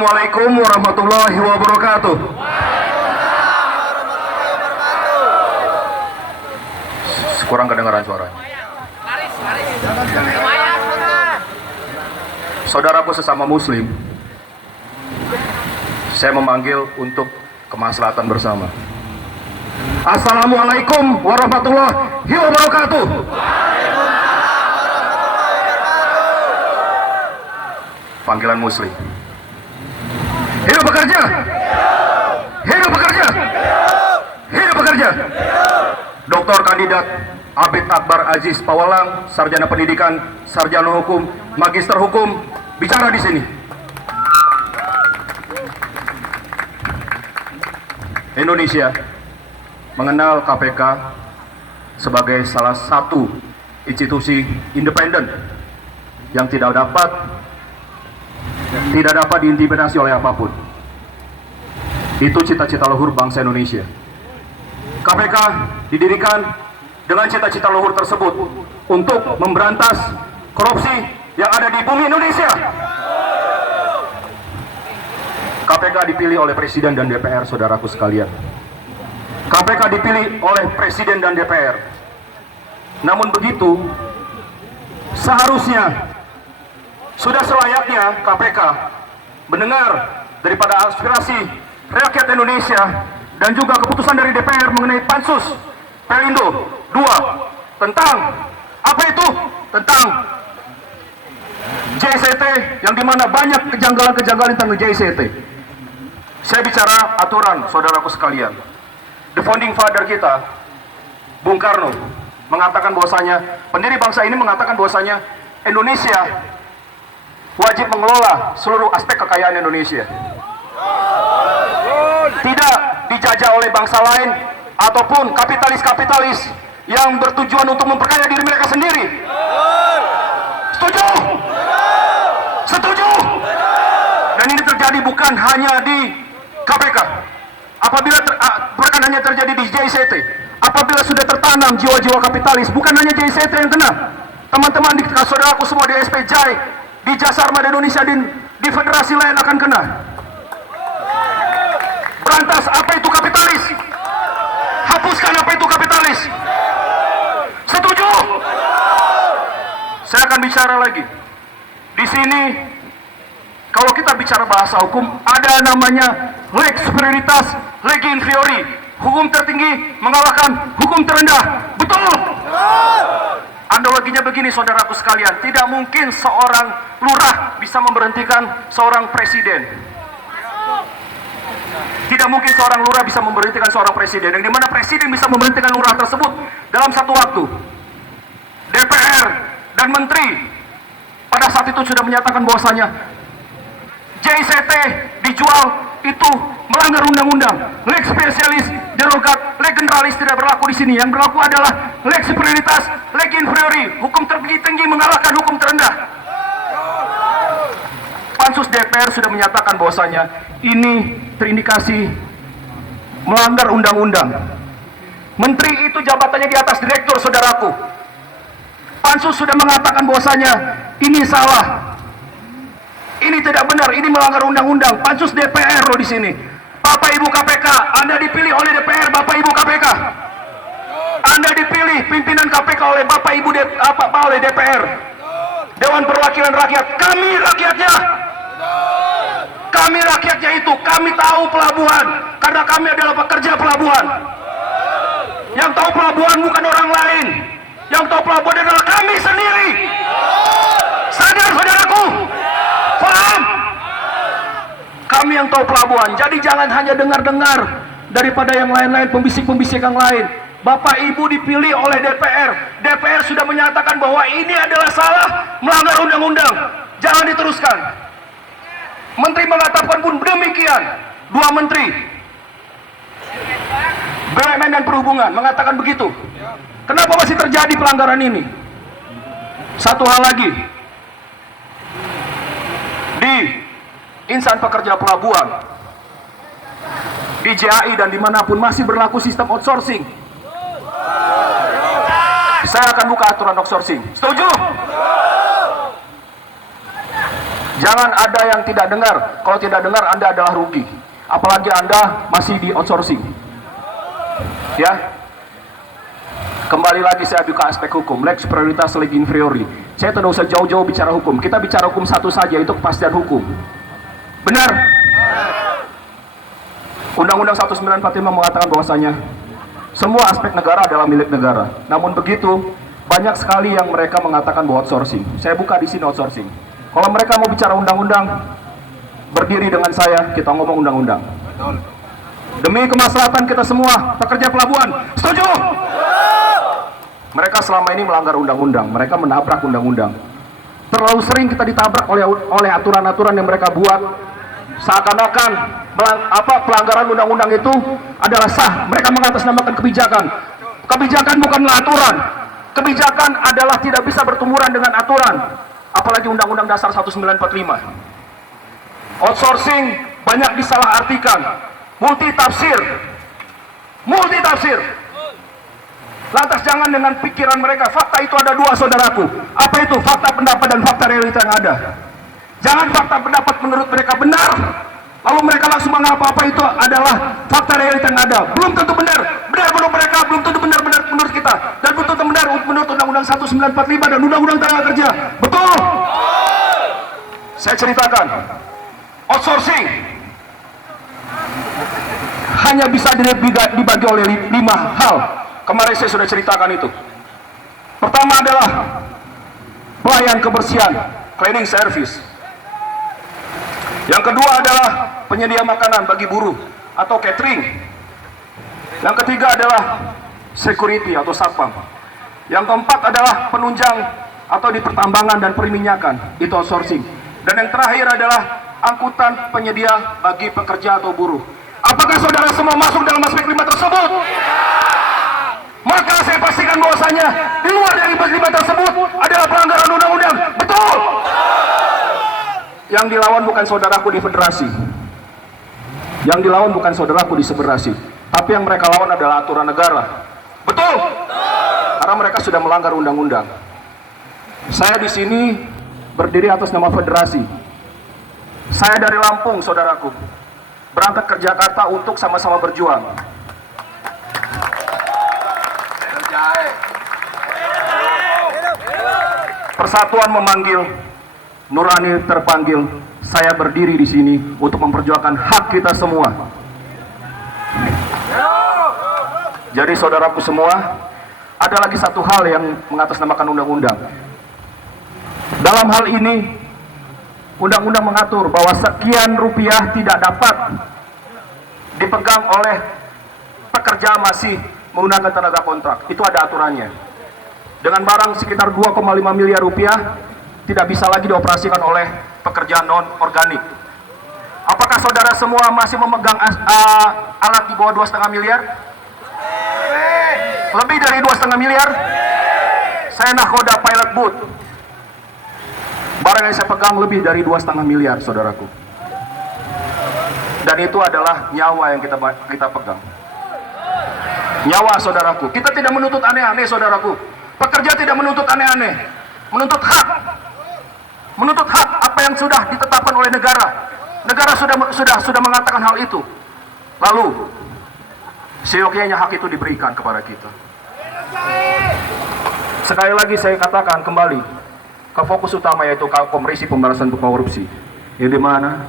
Assalamualaikum warahmatullahi wabarakatuh. Kurang kedengaran suaranya. Saudaraku sesama muslim, saya memanggil untuk kemaslahatan bersama. Assalamualaikum warahmatullahi wabarakatuh. Panggilan muslim. Hidup bekerja. Hidup bekerja. Hidup bekerja. Doktor kandidat Abid Akbar Aziz Pawalang, sarjana pendidikan, sarjana hukum, magister hukum, bicara di sini. Indonesia mengenal KPK sebagai salah satu institusi independen yang tidak dapat diintimidasi oleh apapun. Itu cita-cita luhur bangsa Indonesia. KPK didirikan dengan cita-cita luhur tersebut untuk memberantas korupsi yang ada di bumi Indonesia. KPK dipilih oleh Presiden dan DPR, saudaraku sekalian. KPK dipilih oleh Presiden dan DPR. Namun begitu, seharusnya sudah selayaknya KPK mendengar daripada aspirasi rakyat Indonesia dan juga keputusan dari DPR mengenai Pansus Pelindo 2 tentang apa itu? Tentang JCT, yang dimana banyak kejanggalan-kejanggalan tentang JCT. Saya bicara aturan, saudaraku sekalian. The founding father kita, Bung Karno, mengatakan bahwasanya, pendiri bangsa ini mengatakan bahwasanya Indonesia wajib mengelola seluruh aspek kekayaan Indonesia, tidak dijajah oleh bangsa lain ataupun kapitalis-kapitalis yang bertujuan untuk memperkaya diri mereka sendiri. Setuju? Setuju? Dan ini terjadi bukan hanya di KPK. Apabila bukan hanya terjadi di JCT, apabila sudah tertanam jiwa-jiwa kapitalis, bukan hanya JCT yang kena. Teman-teman di saudaraku semua di SPJ, di Jasa Armada Indonesia, di federasi lain akan kena. Berantas apa itu kapitalis. Hapuskan apa itu kapitalis. Setuju? Saya akan bicara lagi. Di sini, kalau kita bicara bahasa hukum, ada namanya lex superioritas, legi inferiori. Hukum tertinggi mengalahkan hukum terendah. Betul? Analoginya begini, saudaraku sekalian, tidak mungkin seorang lurah bisa memberhentikan seorang presiden. Tidak mungkin seorang lurah bisa memberhentikan seorang presiden, yang dimana presiden bisa memberhentikan lurah tersebut dalam satu waktu. DPR dan menteri pada saat itu sudah menyatakan bahwasanya JCT dijual itu melanggar undang-undang. Lex spesialis, derogat, leg generalis tidak berlaku di sini. Yang berlaku adalah lex superioritas, leg inferiori. Hukum tertinggi mengalahkan hukum terendah. Pansus DPR sudah menyatakan bahwasanya ini terindikasi melanggar undang-undang. Menteri itu jabatannya di atas direktur, saudaraku. Pansus sudah mengatakan bahwasanya ini salah. Ini tidak benar, ini melanggar undang-undang. Pansus DPR loh di sini. Bapak Ibu KPK, Anda dipilih oleh DPR, Bapak Ibu KPK. Anda dipilih pimpinan KPK oleh Bapak Ibu oleh DPR. Dewan Perwakilan Rakyat, kami rakyatnya. Kami rakyatnya itu, kami tahu pelabuhan karena kami adalah pekerja pelabuhan. Yang tahu pelabuhan bukan orang lain. Yang tahu pelabuhan adalah kami sendiri. Sadar, saudaraku? Paham? Kami yang tahu pelabuhan. Jadi jangan hanya dengar-dengar daripada yang lain-lain, pembisik-pembisik yang lain. Bapak Ibu dipilih oleh DPR. DPR sudah menyatakan bahwa ini adalah salah, melanggar undang-undang. Jangan diteruskan. Menteri mengatakan pun demikian. Dua menteri, BUMN dan Perhubungan, mengatakan begitu. Kenapa masih terjadi pelanggaran ini? Satu hal lagi, di insan pekerja pelabuhan, di JAI dan dimanapun masih berlaku sistem outsourcing. Saya akan buka aturan outsourcing. Setuju? Jangan ada yang tidak dengar. Kalau tidak dengar, Anda adalah rugi. Apalagi Anda masih di outsourcing. Ya. Kembali lagi saya buka aspek hukum, lex prioritas leg inferiori. Saya tidak usah jauh-jauh bicara hukum. Kita bicara hukum satu saja, itu kepastian hukum. Benar? Undang-Undang 1945 mengatakan bahwasanya semua aspek negara adalah milik negara. Namun begitu, banyak sekali yang mereka mengatakan bahwa outsourcing. Saya buka di sini outsourcing. Kalau mereka mau bicara undang-undang, berdiri dengan saya, kita ngomong undang-undang. Demi kemaslahatan kita semua, pekerja pelabuhan, setuju? Mereka selama ini melanggar undang-undang, mereka menabrak undang-undang. Terlalu sering kita ditabrak oleh aturan-aturan yang mereka buat, seakan-akan pelanggaran undang-undang itu adalah sah. Mereka mengatasnamakan kebijakan. Kebijakan bukanlah aturan. Kebijakan adalah tidak bisa bertumuran dengan aturan. Apalagi Undang-Undang Dasar 1945. Outsourcing banyak disalahartikan, multitafsir. Lantas jangan dengan pikiran mereka. Fakta itu ada dua, saudaraku. Apa itu? Fakta pendapat dan fakta realita yang ada. Jangan fakta pendapat menurut mereka benar, lalu mereka langsung menganggap apa itu adalah fakta realita yang ada. Belum tentu benar. Benar menurut mereka, belum tentu benar menurut kita. Dan belum tentu benar menurut Undang-Undang 1945 dan Undang-Undang Tenaga Kerja. Betul? Saya ceritakan. Outsourcing hanya bisa dibagi oleh 5 hal. Kemarin saya sudah ceritakan itu. Pertama adalah pelayan kebersihan, cleaning service. Yang kedua adalah penyedia makanan bagi buruh atau catering. Yang ketiga adalah security atau satpam. Yang keempat adalah penunjang atau di pertambangan dan perminyakan, itu outsourcing. Dan yang terakhir adalah angkutan penyedia bagi pekerja atau buruh. Apakah saudara semua masuk dalam aspek 5 tersebut? Maka saya pastikan bahwasanya di luar dari 5 tersebut adalah pelanggaran undang-undang. Betul? Yang dilawan bukan saudaraku di federasi. Yang dilawan bukan saudaraku di federasi. Tapi yang mereka lawan adalah aturan negara. Betul? Karena mereka sudah melanggar undang-undang. Saya di sini berdiri atas nama federasi. Saya dari Lampung, saudaraku. Berangkat ke Jakarta untuk sama-sama berjuang. Persatuan memanggil, nurani terpanggil. Saya berdiri di sini untuk memperjuangkan hak kita semua. Jadi saudaraku semua, ada lagi satu hal yang mengatasnamakan undang-undang. Dalam hal ini, undang-undang mengatur bahwa sekian rupiah tidak dapat dipegang oleh pekerja masih menggunakan tenaga kontrak. Itu ada aturannya. Dengan barang sekitar 2,5 miliar rupiah tidak bisa lagi dioperasikan oleh pekerja non-organik. Apakah saudara semua masih memegang alat di bawah 2,5 miliar? Lebih dari 2,5 miliar? Saya nakoda pilot boot. Barang yang saya pegang lebih dari 2,5 miliar, saudaraku. Dan itu adalah nyawa yang kita pegang. Nyawa, saudaraku. Kita tidak menuntut aneh-aneh, saudaraku. Pekerja tidak menuntut aneh-aneh. Menuntut hak. Menuntut hak apa yang sudah ditetapkan oleh negara. Negara sudah mengatakan hal itu. Lalu seyogyanya hak itu diberikan kepada kita. Sekali lagi saya katakan kembali ke fokus utama, yaitu Komisi Pemberantasan Korupsi. Yang dimana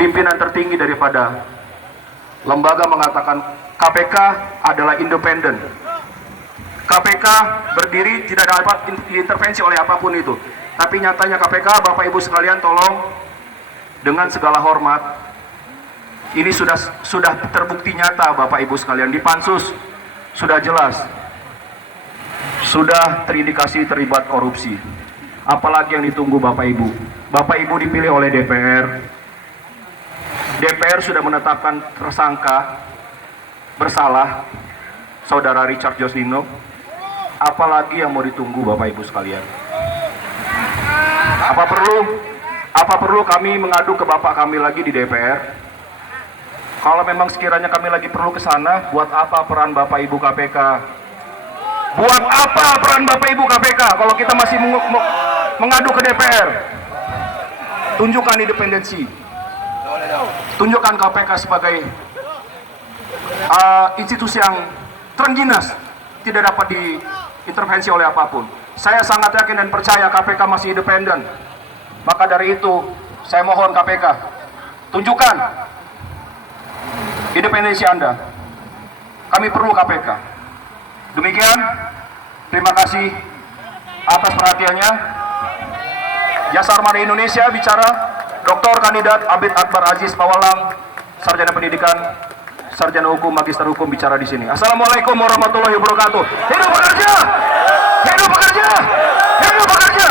pimpinan tertinggi daripada lembaga mengatakan KPK adalah independen. KPK berdiri tidak dapat diintervensi oleh apapun itu. Tapi nyatanya KPK, Bapak Ibu sekalian, tolong dengan segala hormat, ini sudah terbukti nyata, Bapak Ibu sekalian, di pansus sudah jelas, sudah terindikasi terlibat korupsi. Apalagi yang ditunggu, Bapak Ibu? Bapak Ibu dipilih oleh DPR. DPR sudah menetapkan tersangka bersalah Saudara Richard Joslino. Apalagi yang mau ditunggu, Bapak Ibu sekalian? Apa perlu kami mengadu ke Bapak kami lagi di DPR? Kalau memang sekiranya kami lagi perlu ke sana, buat apa peran Bapak Ibu KPK? Buat apa peran Bapak Ibu KPK kalau kita masih mengadu ke DPR? Tunjukkan independensi. Tunjukkan KPK sebagai institusi yang terengginas, tidak dapat diintervensi oleh apapun. Saya sangat yakin dan percaya KPK masih independen. Maka dari itu, saya mohon KPK, tunjukkan independensi Anda. Kami perlu KPK. Demikian, terima kasih atas perhatiannya. Jasa Armada Indonesia bicara Dr. Kandidat Abid Akbar Aziz Pawalang, Sarjana Pendidikan, Sarjana Hukum, Magister Hukum bicara di sini. Assalamualaikum warahmatullahi wabarakatuh. Hidup bekerja! Hidup bekerja! Hidup bekerja!